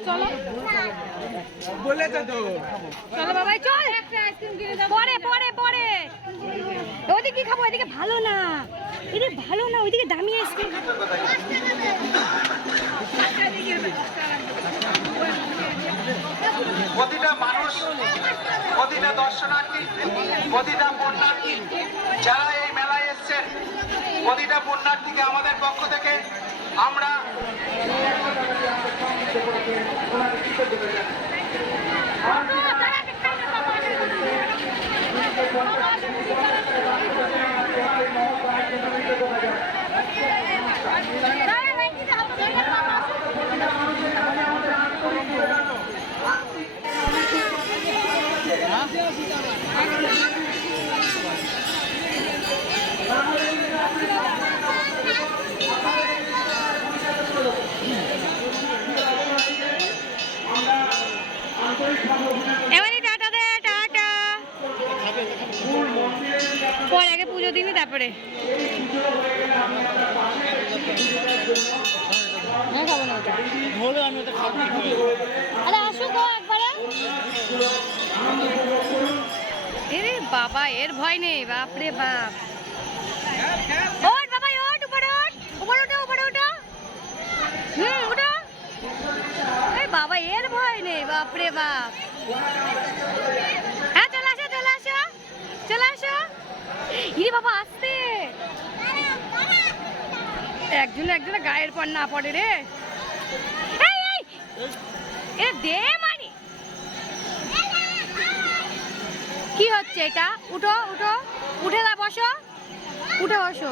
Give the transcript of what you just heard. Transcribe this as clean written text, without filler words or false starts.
চলো বলেছে তো চলো বাবাই চল একটা আইসক্রিম কিনে দাও পরে পরে পরে ওইদিকে কি খাবো এদিকে ভালো না এদিকে ভালো না ওইদিকে দামি আইসক্রিম প্রতিটা মানুষ, প্রতিটা দর্শনার্থী, প্রতিটা পুণ্যার্থী যারা এই মেলায় এসছেন, প্রতিটা পুণ্যার্থীকে আমাদের পক্ষ থেকে আমরা এবারে টাটা দে টাটা পরে আগে পুজো দিবি তারপরে খাবো না আরে আসো গো একবারে এরে বাবা এর ভয় নেই বাপরে বাপ ওঠ বাবা ওঠ উপরে ওঠ উপরে ওঠো উপরে ওঠো ওঠো এই বাবা এর ভয় নেই বাপরে বাপ হ্যাঁ চলে আসো চলে আসো চলে আসো ইরে বাবা আসতে একজনের গায়ের পর না পড়ে রে এই এই এ দে মানে কি হচ্ছে এটা উঠো উঠো উঠে বসো উঠে বসো